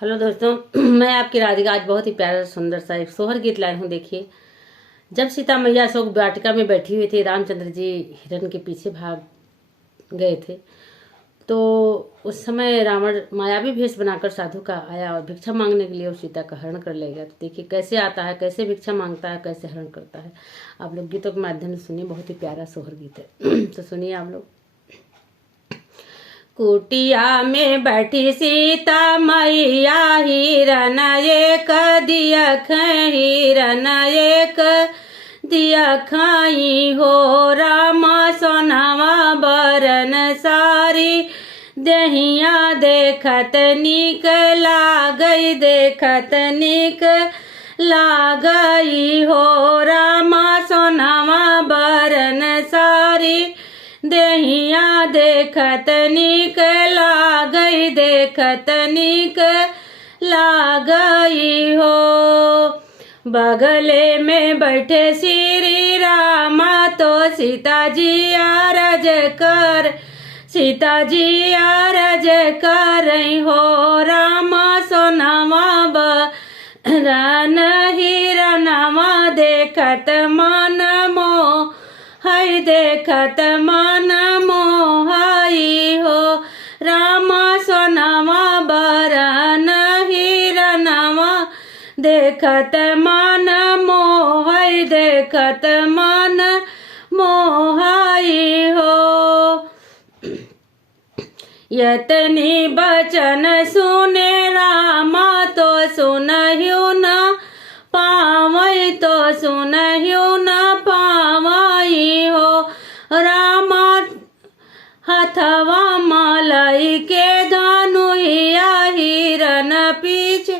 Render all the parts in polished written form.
Hello दोस्तों, मैं आपकी राधिका आज बहुत ही प्यारा सुंदर सा एक सोहर गीत लाई हूँ। देखिए, जब सीता मैया अशोक वाटिका में बैठी हुई थी, रामचंद्र जी हिरण के पीछे भाग गए थे, तो उस समय रावण मायावी भेष बनाकर साधु का आया और भिक्षा मांगने के लिए उस सीता का हरण कर ले गया। तो देखिए कैसे आता है, कैसे भिक्षा मांगता है, कैसे हरण करता है। आप लोग गीतों के माध्यम से सुनिए, बहुत ही प्यारा सोहर गीत है। तो सुनिए आप लोग। कुटिया में बैठी सीता मैया, हिरन एक दिया हिरन एक दिया खाई हो। रामा सोनावा बरन सारी दहिया देखत निक लागई, देखत निक लागई हो। रामा सोनावा बरन सारी दहिया देखत निक लागई, देखत निक लागई हो। बगले में बैठे श्री रामा, तो सीता जी आरज कर, सीता जी आरज कर हो। रामा सोनावा बरन हिरनवा देखत मन मोह, हई देखत मन मोहई हो। रामा सोनावा बरन हिरनवा देखत मन मोहई, देखत मन मोहई हो। यतनी बचन सुने रामा, तो सुनहियो न पावई, तो सुनहियो न पावई हो। रामा हथवा मलई के धनुया, हिरन पीछे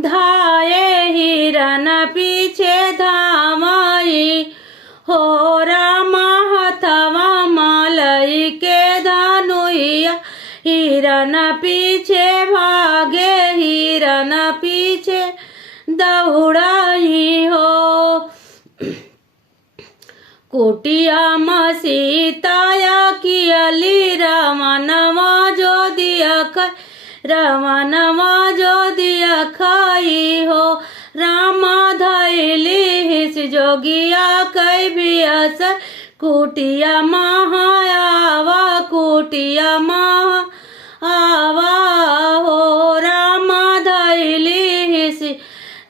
धाये, हिरन पीछे धावई हो। रामा हथवा मलई के धनुया, हिरन पीछे भागे, हिरन पीछे दौड़ाई हो। कुटिया में सीताया कियली, रावणवा जो दिया खाई, रावणवा जो दिया खाई हो। रामा धैली हिस जोगिया कई बियस, कुटिया महायावा, कुटिया महाआवा हो। रामा धैली हिस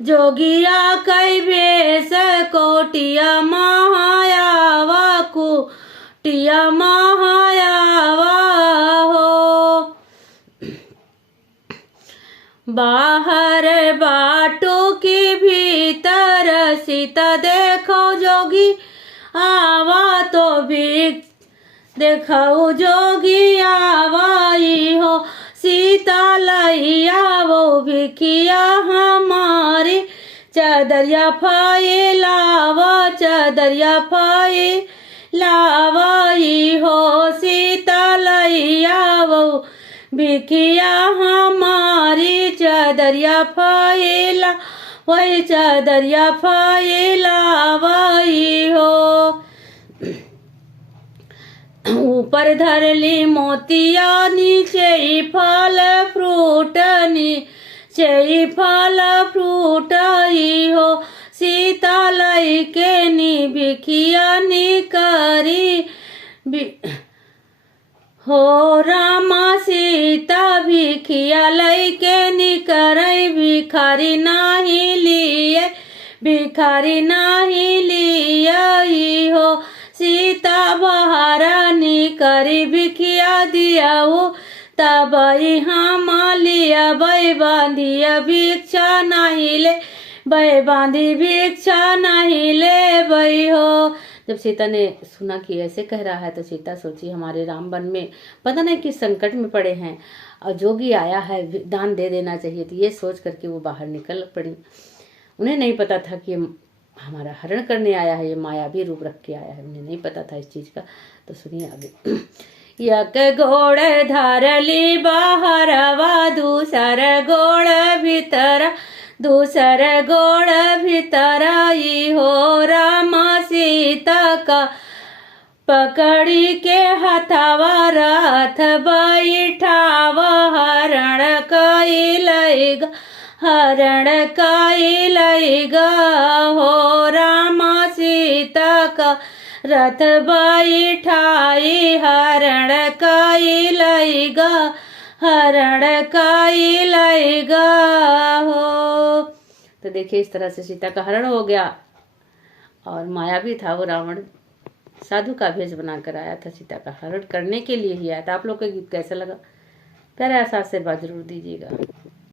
जोगिया कई बेस, कोटिया महायावा, कुटिया महायावा हो। बाहर बाटो के भीतर सीता देखो जोगी आवा, तो भी देखो जोगी आवाई हो। सीता लैया वो भिखिया हमारी, चादरिया फाए लावा, चादरिया फाए लावाई हो। सीता लैया वो भिखिया हमारी, चादरिया फाए ला, वही चादरिया फाए लावाई हो। ऊपर धरली मोतिया, नीचे फल फ्रूट, नीचे फल फ्रूट ही हो। सीता लई के नी भिखिया नी करी हो। रामा सीता भिखिया लई के नी करई, भिखारी नाही लिए, भिखारी नाही लियई हो। सीता बहारानी करी भिखिया दिया हो, तबई हम लिया बई बांधिया भिक्षा नहीं ले, बई बांधी भिक्षा नहीं ले बई हो। जब सीता ने सुना कि ऐसे कह रहा है, तो सीता सोची हमारे राम वन में पता नहीं किस संकट में पड़े हैं और जोगी आया है, दान दे देना चाहिए। तो ये सोच करके वो बाहर निकल पड़ी। उन्हें नहीं पता था कि हमारा हरण करने आया है, ये मायावी रूप रख के आया है, उन्हें नहीं पता था इस चीज का। तो सुनिए आगे। यक गोड़ धारली बाहरवा, दूसर गोड़ भीतर, दूसर गोड़ भीतर आई हो। रामा सीता का पकड़ी के हथवा रथ बैठावा, हरण का लैगा, हरण काई लैगा हो रामा सीता का रथ बैठाई, हरण काई लैगा, हरण काई लैगा हो। तो देखिए इस तरह से सीता का हरण हो गया और माया भी था, वो रावण साधु का भेष बनाकर आया था, सीता का हरण करने के लिए ही आया था। आप लोग का गीत कैसा लगा? प्यारा सा आशीर्वाद जरूर दीजिएगा।